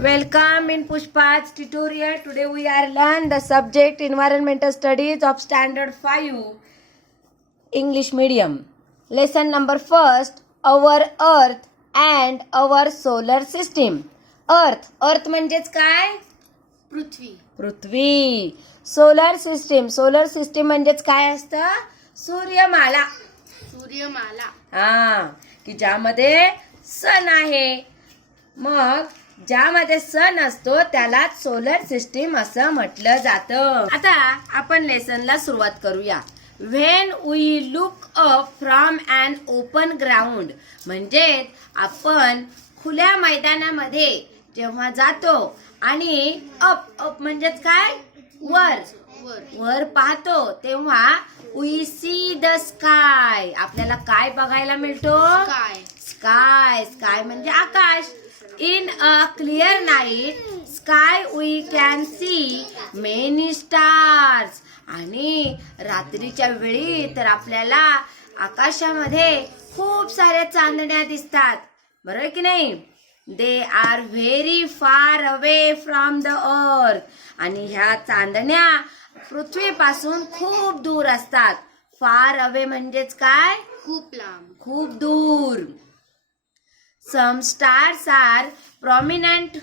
Welcome in Pushpa's tutorial. Today we are learn the subject environmental studies of standard 5 English medium. Lesson number first, our earth and our solar system. Earth म्हणजेच काय? पृथ्वी. Solar system म्हणजेच काय असतं? सूर्यमाला. की ज्यामध्ये सन आहे. मग ज्यामध्ये सन असतो त्याला सोलर सिस्टीम असं म्हटलं जातं. आता आपण लेसनला सुरुवात करूया. When we look up from an open ground म्हणजे आपण खुल्या मैदानामध्ये जेव्हा जातो आणि अप म्हणजेच काय? वर पाहतो तेव्हा वी सी द स्काय. आपल्याला काय बघायला मिळतो? स्काय म्हणजे आकाश. In a clear night sky we can see many stars. आणि रात्रीच्या वेळी तर आपल्याला आकाशामध्ये खूप साऱ्या चांदण्या दिसतात. बरोबर की नाही? They are very far away from the earth. आणि ह्या चांदण्या पृथ्वीपासून खूप दूर असतात. फार अवे म्हणजेच काय? खूप लांब, खूप दूर. Some stars are prominent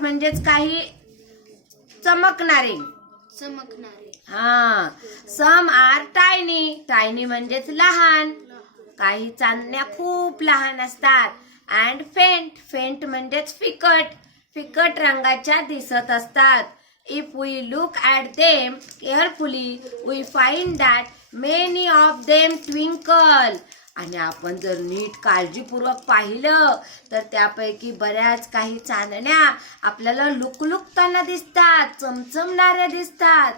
म्हणजेच काही चमकणारे. Some are tiny म्हणजेच लहान. काही चांदण्या खूप लहान असतात. And faint म्हणजेच फिकट रंगाच्या दिसत असतात. If we look at them carefully, we find that many of them twinkle. आणि आपण जर नीट काळजीपूर्वक पाहिलं तर त्यापैकी बऱ्याच काही चांदण्या आपल्याला लुकलुकताना दिसतात, चमचमणाऱ्या दिसतात.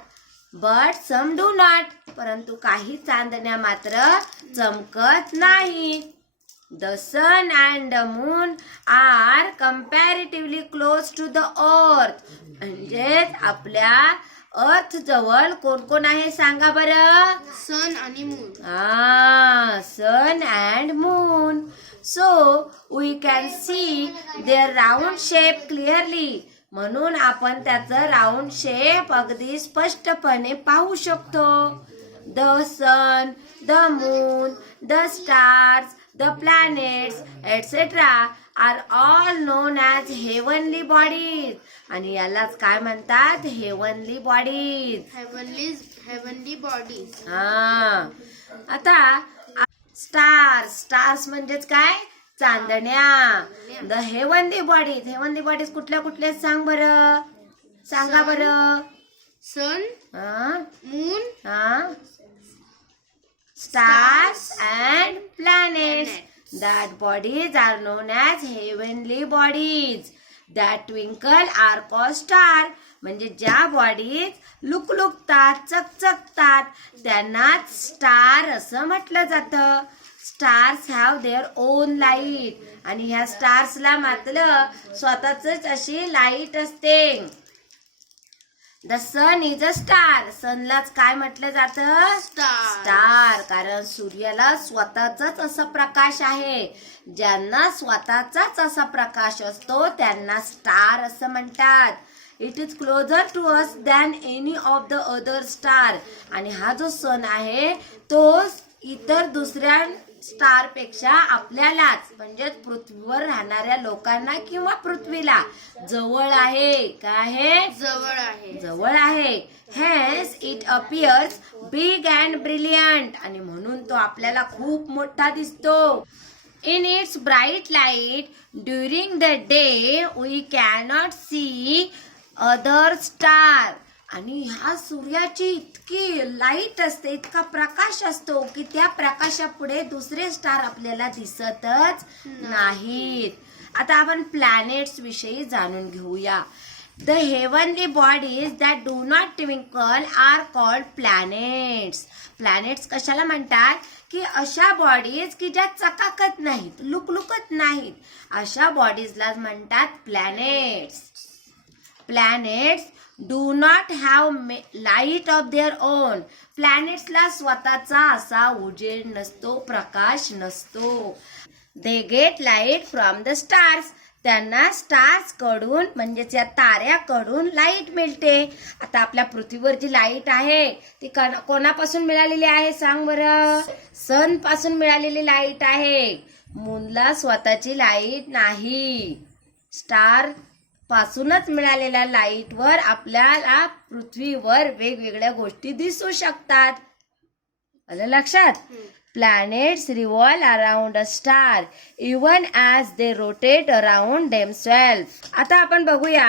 But some do not. परंतु काही चांदण्या मात्र चमकत नाहीत. The sun and the moon are comparatively close to the earth. म्हणजेच आपल्या अर्थ जवळ कोण आहे सांगा बरं? सन आणि moon. Sun and moon. So we can see their round shape clearly. म्हणून आपण त्याचं राऊंड शेप अगदी स्पष्टपणे पाहू शकतो. The sun, the moon, the stars, the planets etc. are all known as heavenly bodies. आणि यालाच काय म्हणतात? Heavenly bodies. Heavenly bodies. आता स्टार्स म्हणजेच काय? चांदण्या. द हेवनली बॉडीज कुठल्या सांगा बरं? सन, moon, stars and planets. That bodies are known as heavenly bodies. That twinkle are called star. म्हणजे ज्या बॉडीज लुकलुकतात, चकचकतात त्यांनाच स्टार असं म्हटलं जातं. Stars have their own light. आणि ह्या स्टार्सला मात्र स्वतःच अशी लाईट असते. The sun is a star. सनलाच काय म्हटलं जातं? स्टार. कारण सूर्याला स्वतःचाच असा प्रकाश आहे. ज्यांना स्वतःचाच असा प्रकाश असतो त्यांना स्टार असं म्हणतात. It is closer to us than any of the other star. आणि हा जो सन आहे तो इतर दुसऱ्या स्टार पेक्षा आपल्यालाच म्हणजे पृथ्वीवर राहणाऱ्या लोकांना किंवा पृथ्वीला जवळ आहे. काय? जवळ आहे. Hence it appears big and brilliant. आणि म्हणून तो आपल्याला खूप मोठा दिसतो. In its bright light during the day we cannot see other star. आणि ह्या सूर्याची इतकी लाईट असते, इतका प्रकाश असतो की त्या प्रकाशापुढे दुसरे स्टार आपल्याला दिसतच नाहीत. आता आपण प्लॅनेट्स विषयी जाणून घेऊया. The heavenly bodies that do not twinkle are called planets. Planets कशाला म्हणतात? की अशा बॉडीज की ज्या चकाकत नाहीत, लुकलुकत नाहीत, अशा बॉडीजला म्हणतात planets. Planets do not have light of their own. प्लॅनेट्सला स्वतःचा असा उजेड नसतो, प्रकाश नसतो. They get light from the stars. त्यांना स्टार्स कडून म्हणजेच या ताऱ्याकडून लाईट मिळते. आता आपल्या पृथ्वीवर जी लाईट आहे ती कोणापासून मिळालेली आहे सांग बरं? सन पासून मिळालेली लाईट आहे. मूनला स्वतःची लाईट नाही. स्टार पासूनच मिळालेल्या लाईटवर आपल्याला पृथ्वीवर वेगवेगळ्या गोष्टी दिसू शकतात. आलं लक्षात? Planets revolve around a star even as they rotate around themselves. आता आपण बघूया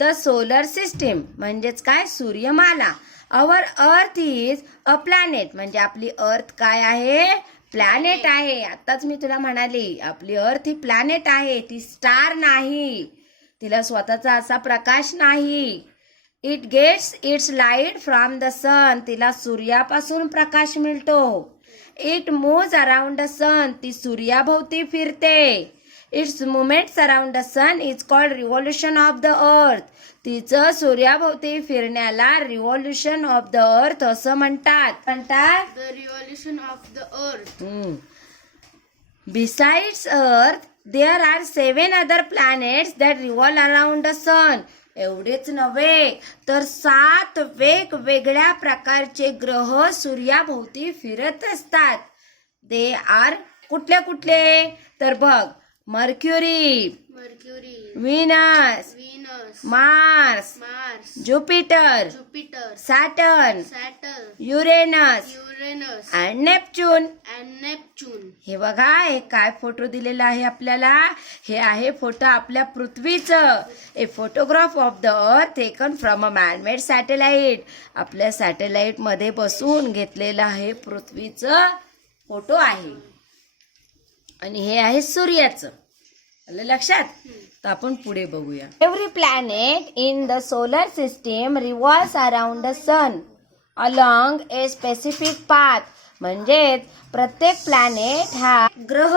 द सोलर सिस्टीम म्हणजेच काय? सूर्यमाला. Our earth is a planet म्हणजे आपली अर्थ काय आहे? प्लॅनेट आहे. आताच मी तुला म्हणाली आपली अर्थ ही प्लॅनेट आहे, ती स्टार नाही. तिला स्वतःचा असा प्रकाश नाही. It gets its light from the sun. तिला सूर्यापासून प्रकाश मिळतो. It moves around the sun. ती सूर्याभोवती फिरते. Its movements around the sun is called revolution of the earth. तिचं सूर्याभोवती फिरण्याला रिव्हॉल्युशन ऑफ द अर्थ असं म्हणतात. The revolution of the earth. Besides Earth, there are 7 other planets that revolve around the sun. एवढेच नव्हे तर 7 वेगवेगळ्या प्रकारचे ग्रह सूर्याभोवती फिरत असतात. दे आर कुठले कुठले? तर बघ, mercury, Mercury. Venus, Venus. Mars, Mars. Jupiter, Jupiter. Saturn, Saturn. Uranus Uranus. आणि नेपच्यून. And Neptune. हे बघा, हे काय फोटो दिलेला आहे आपल्याला? हे आहे फोटो आपल्या पृथ्वीचं. ए फोटोग्राफ ऑफ द अर्थ taken from a man-made satellite. आपल्या सॅटेलाइट मध्ये बसून घेतलेला हे पृथ्वीचं फोटो आहे. आणि हे आहे सूर्याचं. आलं लक्षात? तर आपण पुढे बघूया. Every planet in the solar system revolves around the sun along a specific path. म्हणजेच प्रत्येक प्लॅनेट हा ग्रह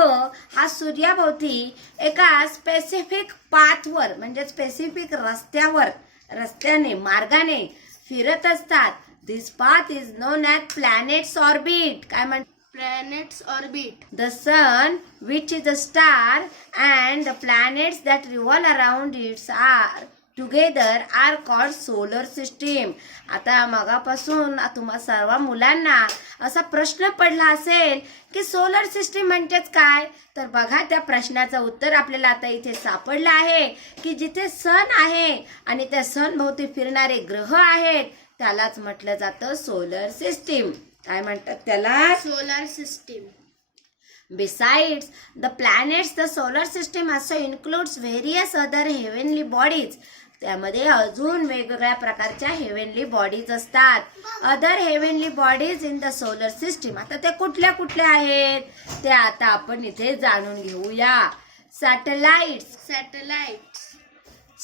हा सूर्याभोवती एका स्पेसिफिक पाथवर म्हणजे स्पेसिफिक रस्त्याने मार्गाने फिरत असतात. This path is known as planets orbit. काय म्हणतात? Planets orbit. The sun, which is a star, and the planets that revolve around it are together are called solar system. आता मगापासून तुम्हा सर्व मुलांना असा प्रश्न पडला असेल की सोलर सिस्टीम म्हणजेच काय? तर बघा, त्या प्रश्नाचं उत्तर आपल्याला आता इथे सापडलं आहे की जिथे सन आहे आणि त्या सन भोवती फिरणारे ग्रह आहेत त्यालाच म्हटलं जातं सोलर सिस्टीम. काय म्हणतात त्याला? Solar system. Besides the planets, the solar system also includes various other heavenly bodies. त्यामध्ये अजून वेगवेगळ्या प्रकारच्या हेव्हनली बॉडीज असतात. Other heavenly bodies in the solar system. आता ते कुठल्या कुठल्या आहेत ते आता आपण इथे जाणून घेऊया. Satellites.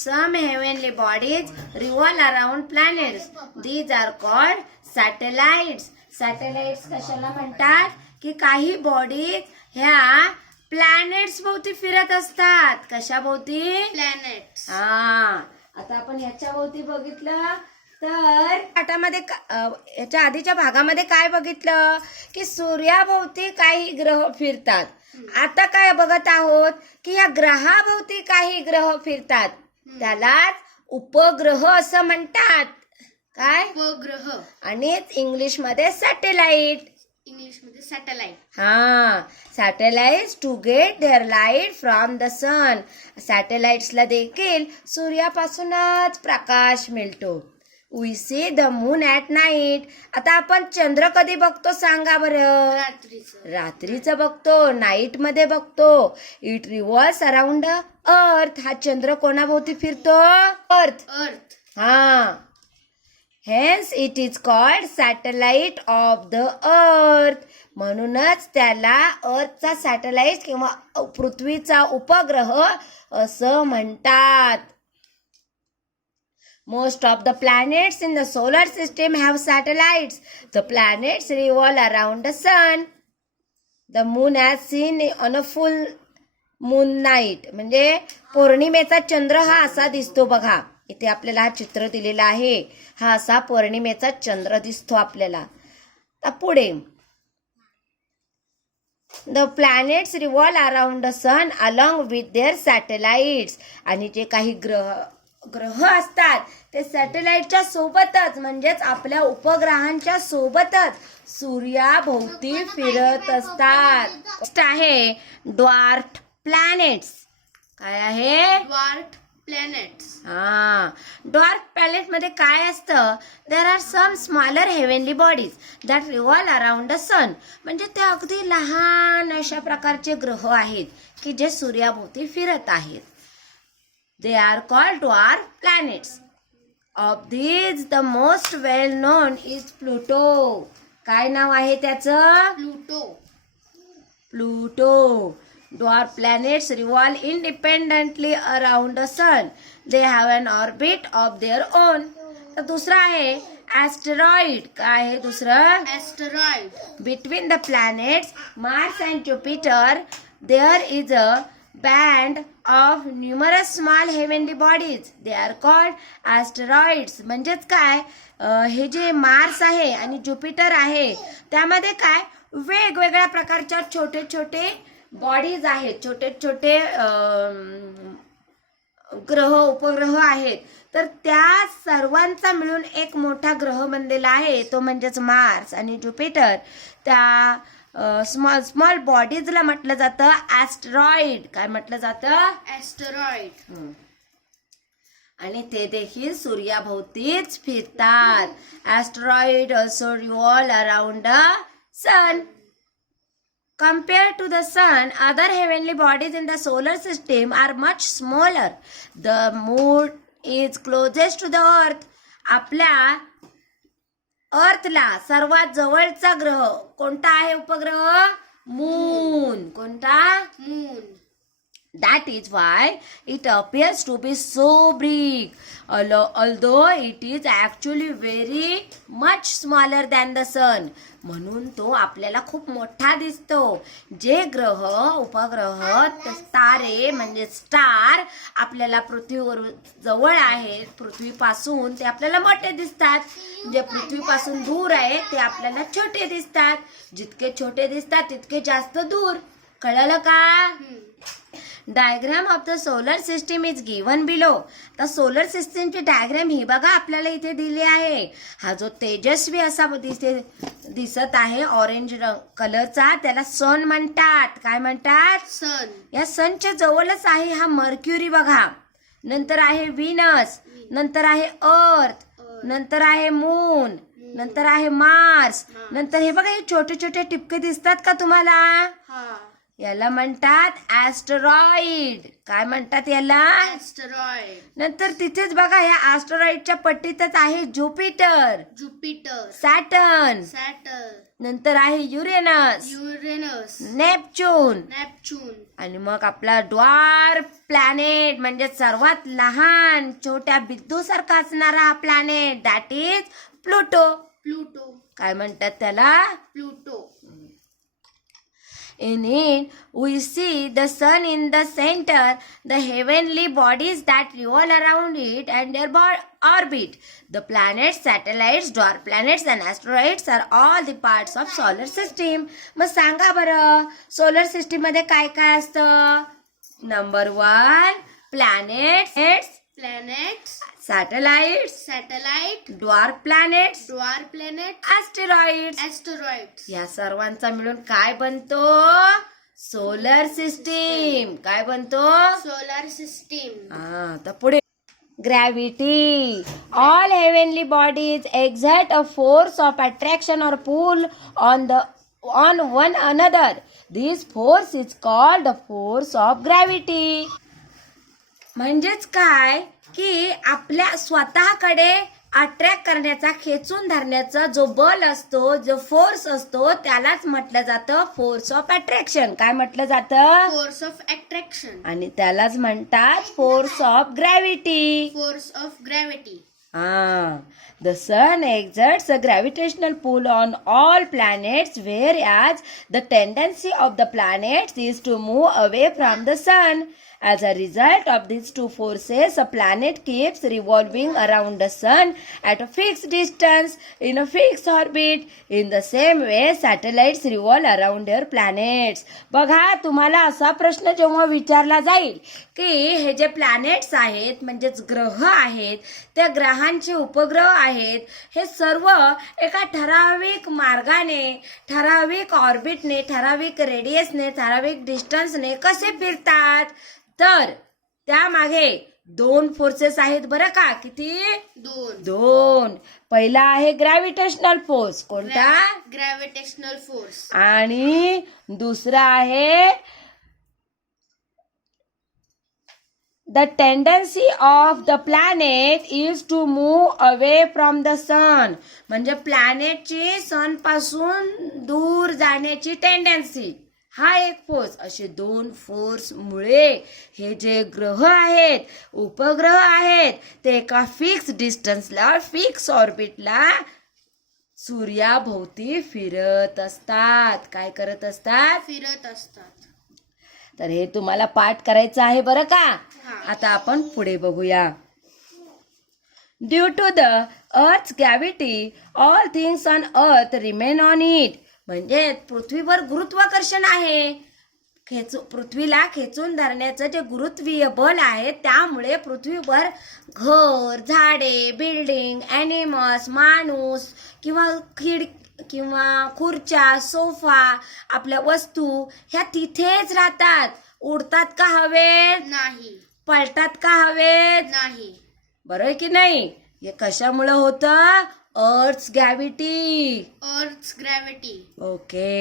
Some heavenly bodies revolve around planets. These are called satellites. Satellites कशाला म्हणतात? की काही बॉडीज ह्या प्लॅनेट्स भोवती फिरत असतात. कशा भोवती? Planets. हा. आता आपण ह्याच्या भोवती बघितलं तर पाठामध्ये याच्या आधीच्या भागामध्ये काय बघितलं की सूर्याभोवती काही ग्रह फिरतात. आता काय बघत आहोत की या ग्रहाभोवती काही ग्रह फिरतात. त्यालाच उपग्रह असं म्हणतात. काय? उपग्रह. आणि इंग्लिश मध्ये सॅटेलाइट. इंग्लिश मध्ये सॅटेलाइट. हा. Satellites to get their light from the sun. सॅटेलाइट्सला देखील सूर्यापासूनच प्रकाश मिळतो. We see the moon at night. आता आपण चंद्र कधी बघतो सांगा बरं? रात्रीचं. रात्रीचं बघतो, नाईट मध्ये बघतो. इट रिव्हॉल्व्स अराउंड अर्थ. हा चंद्र कोणाभोवती फिरतो? अर्थ. अर्थ. हा. Hence it is called satellite of the earth. म्हणूनच त्याला अर्थचा सॅटेलाइट किंवा पृथ्वीचा उपग्रह असं म्हणतात. Most of the planets in the solar system have satellites. The planets revolve around the sun. The moon as seen on a full moon night. म्हणजे पौर्णिमेचा चंद्र हा असा दिसतो बघा. इथे आपल्याला हा चित्र दिलेला आहे. हा असा पौर्णिमेचा चंद्र दिसतो आपल्याला. पुढे The planets revolve around the sun along with their satellites. आणि जे काही ग्रह असतात ते सॅटेलाइटच्या सोबतच म्हणजेच आपल्या उपग्रहांच्या सोबतच सूर्याभोवती फिरत असतात. Next आहे ड्वार्फ प्लॅनेट्स. काय आहे? Dwarf planets. ड्वार्फ प्लॅनेट मध्ये काय असतं? There are some smaller heavenly bodies that revolve around the sun. म्हणजे ते अगदी लहान अशा प्रकारचे ग्रह आहेत की जे सूर्याभोवती फिरत आहेत. They are called dwarf planets. Of these the most well known is Pluto. काय नाव आहे त्याचं? Pluto. Pluto. Dwarf planets revolve independently around the sun. They have an orbit of their own. तर दुसरा आहे asteroid. काय आहे दुसरं? Asteroid. Between the planets Mars and Jupiter, there is a band of numerous small heavenly bodies. They are called asteroids. म्हणजेच काय? हे जे मार्स आहे आणि ज्युपिटर आहे त्यामध्ये काय वेगवेगळ्या प्रकारच्या छोटे छोटे बॉडीज आहेत, छोटे छोटे ग्रह उपग्रह आहेत. तर त्या सर्वांचा मिळून एक मोठा ग्रह बनलेला आहे तो म्हणजेच मार्स आणि ज्युपिटर. त्या स्मॉल स्मॉल बॉडीजला म्हटलं जातं ॲस्टेरॉइड. काय म्हटलं जातं? Asteroid. आणि ते देखील सूर्याभोवतीच फिरतात. Asteroid also revolve around the sun. Compared to the sun, other heavenly bodies in the solar system are much smaller. The moon is closest to the earth. आपल्या अर्थला सर्वात जवळचा ग्रह कोणता आहे? उपग्रह मून. कोणता? Moon. That is why it appears to be so big, although it is actually very much smaller than the sun. म्हणून तो आपल्याला खूप मोठा दिसतो. जे ग्रह उपग्रह तारे म्हणजे स्टार आपल्याला पृथ्वीवर जवळ आहेत पृथ्वीपासून ते आपल्याला मोठे दिसतात. जे पृथ्वीपासून दूर आहे ते आपल्याला छोटे दिसतात. जितके छोटे दिसतात तितके जास्त दूर. कळलं का? Diagram of the solar system is given below. तर सोलर सिस्टीमची डायग्राम ही बघा आपल्याला इथे दिली आहे. हा जो तेजस्वी असा दिसत आहे ऑरेंज कलरचा त्याला सन म्हणतात. काय म्हणतात? Sun. या सनच्या जवळच आहे हा मर्क्युरी बघा. नंतर आहे व्हीनस. नंतर आहे अर्थ. नंतर आहे मून. नंतर आहे मार्स. नंतर हे बघा हे छोटे छोटे टिपके दिसतात का तुम्हाला? हा. याला म्हणतात ॲस्टेरॉइड. काय म्हणतात याला? Asteroid. नंतर तिथेच बघा या ॲस्टेरॉइडच्या पट्टीतच आहे ज्युपिटर, Jupiter. सॅटर्न. Saturn. नंतर आहे युरेनस, Uranus. नेपच्यून. Neptune. आणि मग आपला ड्वार्फ प्लॅनेट म्हणजे सर्वात लहान छोट्या बिंदूसारखा असणारा हा planet that is Pluto. Pluto. काय म्हणतात त्याला? Pluto. In it, we see the sun in the center, the heavenly bodies that revolve around it and their orbit. The planets, satellites, dwarf planets and asteroids are all the parts of solar system. मग सांगा बरं solar system मध्ये काय काय असतं? Number 1 planets, Planets. Satellites, Satellite. Dwarf planets, Dwarf planet. Asteroids. Asteroids. या सर्वांचा मिळून काय बनतो? Solar system. काय बनतो? Solar system. तर पुढे gravity. All heavenly bodies exert a force of attraction or pull on one another. This force is called the force of gravity. म्हणजेच काय की आपल्या स्वतःकडे अट्रॅक्ट करण्याचा खेचून धरण्याचा जो बल असतो जो फोर्स असतो त्यालाच म्हटलं जातं फोर्स ऑफ अट्रॅक्शन. काय म्हटलं जातं? Force of attraction. आणि त्यालाच म्हणतात force of gravity. Force of gravity. The sun exerts a gravitational pull on all planets, whereas the tendency of the planets is to move away from the sun. As a result of these two forces, a planet keeps revolving around the sun at a fixed distance in a fixed orbit. In the same way, satellites revolve around their planets. बघा, तुम्हाला असा प्रश्न जेव्हा विचारला जाईल की हे जे प्लॅनेट्स आहेत म्हणजेच ग्रह आहेत, त्या ग्रहांचे उपग्रह आहेत, हे सर्व एका ठराविक मार्गाने, ठराविक ऑर्बिटने, ठराविक रेडियसने, ठराविक डिस्टन्सने कसे फिरतात, तर त्यामागे दोन फोर्सेस आहेत बरं का. किती? दोन. पहिला आहे ग्रॅव्हिटेशनल फोर्स. कोणता? Gravitational force. आणि दुसरा आहे the tendency of the planet is to move away from the sun. म्हणजे प्लॅनेटची सन पासून दूर जाण्याची टेंडन्सी, हा एक फोर्स. असे दोन फोर्स मुळे हे जे ग्रह आहेत, उपग्रह आहेत, ते एका फिक्स डिस्टन्सला, फिक्स ऑर्बिटला सूर्याभोवती फिरत असतात. काय करत असतात? फिरत असतात. तर हे तुम्हाला पाठ करायचं आहे बरं का. आता आपण पुढे बघूया. Due to the earth gravity all things on earth remain on it. म्हणजे पृथ्वीवर गुरुत्वाकर्षण आहे, पृथ्वीला खेचून धरण्याचं जे गुरुत्वीय बल आहे, त्यामुळे पृथ्वीवर घर, झाडे, बिल्डिंग, ॲनिमल्स, माणूस किंवा खुर्च्या, सोफा, आपल्या वस्तू ह्या तिथेच राहतात. उडतात का हवेत? नाही. पलटात का हवेत? नाही. बरोबर की नाही? हे कशामुळे होतं? Earth's gravity. Earth's gravity. Okay.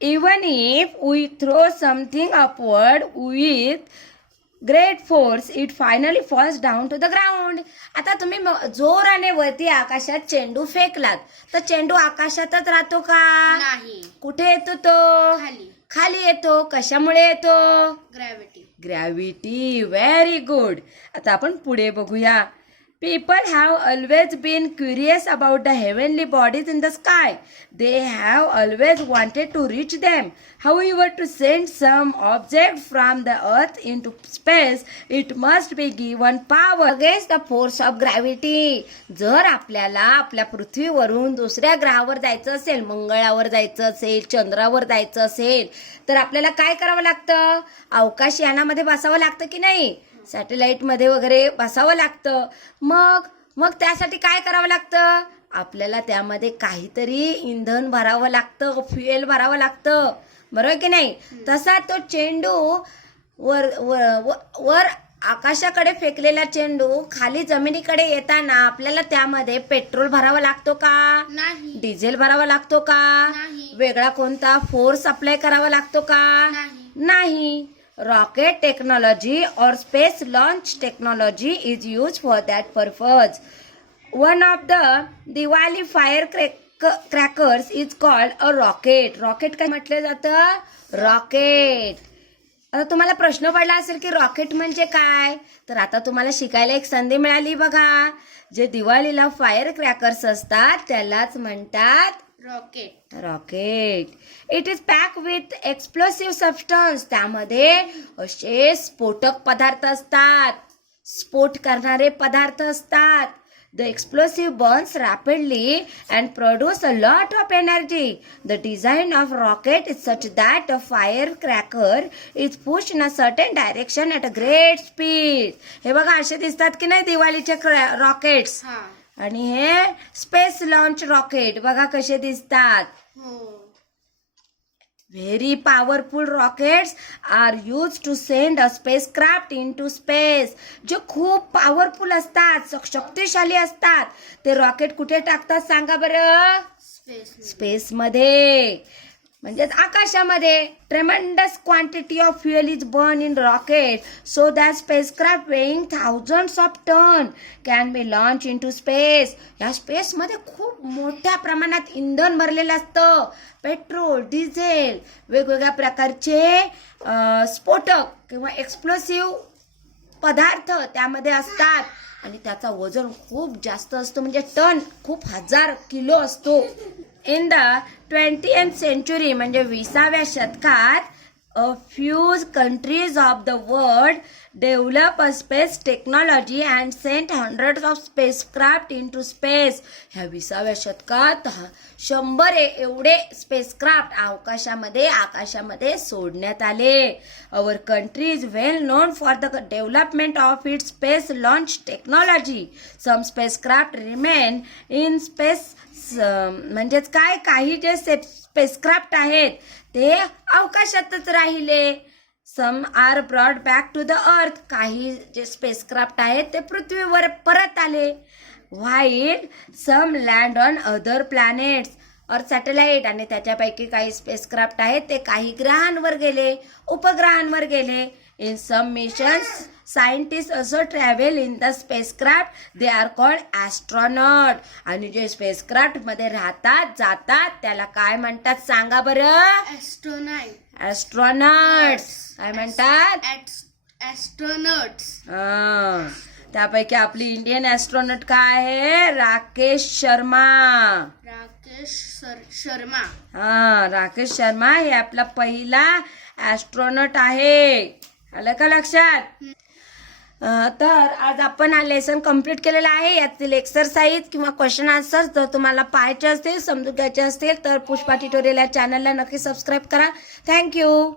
Even if we throw something upward with great force it finally falls down to the ground. आता तुम्ही जोराने वरती आकाशात चेंडू फेकलात, तर चेंडू आकाशातच राहतो का? नाही. कुठे येतो तो? खाली. खाली येतो. कशामुळे येतो? ग्रॅव्हिटी. ग्रॅव्हिटी. Very good. आता आपण पुढे बघूया. People have always been curious about the heavenly bodies in the sky. They have always wanted to reach them. However, to send some object from the earth into space, it must be given power against the force of gravity. जर आपल्याला आपल्या पृथ्वीवरून दुसऱ्या ग्रहावर जायचं असेल, मंगळावर जायचं असेल, चंद्रावर जायचं असेल, तर आपल्याला काय करावं लागतं? अवकाशयानामध्ये बसावं लागतं की नाही? सॅटेलाइट मध्ये वगैरे बसावं लागतं. मग त्यासाठी काय करावं लागतं? आपल्याला त्यामध्ये काहीतरी इंधन भरावं लागतं, फ्युएल भरावं लागतं. बरोबर की नाही? तसा तो चेंडू वर आकाशाकडे फेकलेला चेंडू खाली जमिनीकडे येताना आपल्याला त्यामध्ये पेट्रोल भरावा लागतो का? नाही. डिझेल भरावा लागतो का? नाही. वेगळा कोणता फोर्स अप्लाय करावा लागतो का? नाही. Rocket technology or space launch technology is used for that purpose. One of the Diwali firecrackers is called a rocket. Rocket काय म्हटलं जातं? रॉकेट. आता तुम्हाला प्रश्न पडला असेल की रॉकेट म्हणजे काय, तर आता तुम्हाला शिकायला एक संधी मिळाली बघा. जे दिवाळीला फायर क्रॅकर्स असतात त्यालाच म्हणतात rocket. It is pack with एक्सप्लोसिव्ह substance. त्यामध्ये असे स्फोटक पदार्थ असतात, स्फोट करणारे पदार्थ असतात. The explosive burns rapidly and produce a lot of energy. The design of rocket is such that a firecracker is pushed in a certain direction at a great speed. हे बघा असे दिसतात की नाही दिवाळीचे रॉकेट्स. आणि हे स्पेस लॉन्च रॉकेट बघा कसे दिसतात. Very powerful rockets are used to send a spacecraft into space. जे खूप पॉवरफुल असतात, शक्तिशाली असतात, ते रॉकेट कुठे टाकतात सांगा बरं? स्पेस मध्ये, म्हणजेच आकाशामध्ये. Tremendous quantity of fuel is burn in rocket so that spacecraft weighing thousands of ton can be launch into space. या स्पेसमध्ये खूप मोठ्या प्रमाणात इंधन भरलेलं असतं. पेट्रोल, डिझेल, वेगवेगळ्या प्रकारचे स्फोटक किंवा एक्सप्लोसिव्ह पदार्थ त्यामध्ये असतात. आणि त्याचा वजन खूप जास्त असतो, म्हणजे टन, खूप 1000 किलो असतो. इन द 20th century म्हणजे 20व्या शतकात A few countries of the world develop a space technology and sent hundreds of spacecraft into space. ह्या 20व्या शतकात 100 एवढे स्पेसक्राफ्ट आकाशामध्ये सोडण्यात आले. Our country is well known for the development of its space launch technology. Some spacecraft remain in space. म्हणजेच काय, काही जे स्पेसक्राफ्ट आहेत ते अवकाशातच राहिले. Some are brought back to the earth. काही जे स्पेसक्राफ्ट आहेत ते पृथ्वीवर परत आले. While some land on other planets or satellite. आणि त्याच्यापैकी काही स्पेसक्राफ्ट आहेत ते काही ग्रहांवर गेले, उपग्रहांवर गेले. इन सम मिशन्स सायंटिस्ट असो travel in the spacecraft. They are called astronaut. आणि जे स्पेसक्राफ्ट मध्ये राहतात जातात त्याला काय म्हणतात सांगा बरं? ॲस्ट्रॉनॉट्स. काय म्हणतात? ॲस्ट्रोनॉट्स. त्यापैकी आपली इंडियन ॲस्ट्रॉनॉट काय आहे? राकेश शर्मा. राकेश शर्मा हे आपला पहिला ॲस्ट्रॉनॉट आहे. आलं का लक्षात? तर आज आपण हा लेसन कम्प्लीट केलेला आहे. यातील एक्सरसाइज किंवा क्वेश्चन आन्सर जर तुम्हाला पाहायचे असतील, समजून घ्यायचे असतील तर पुष्पा ट्युटोरियल या चॅनलला नक्की सबस्क्राईब करा. थँक्यू.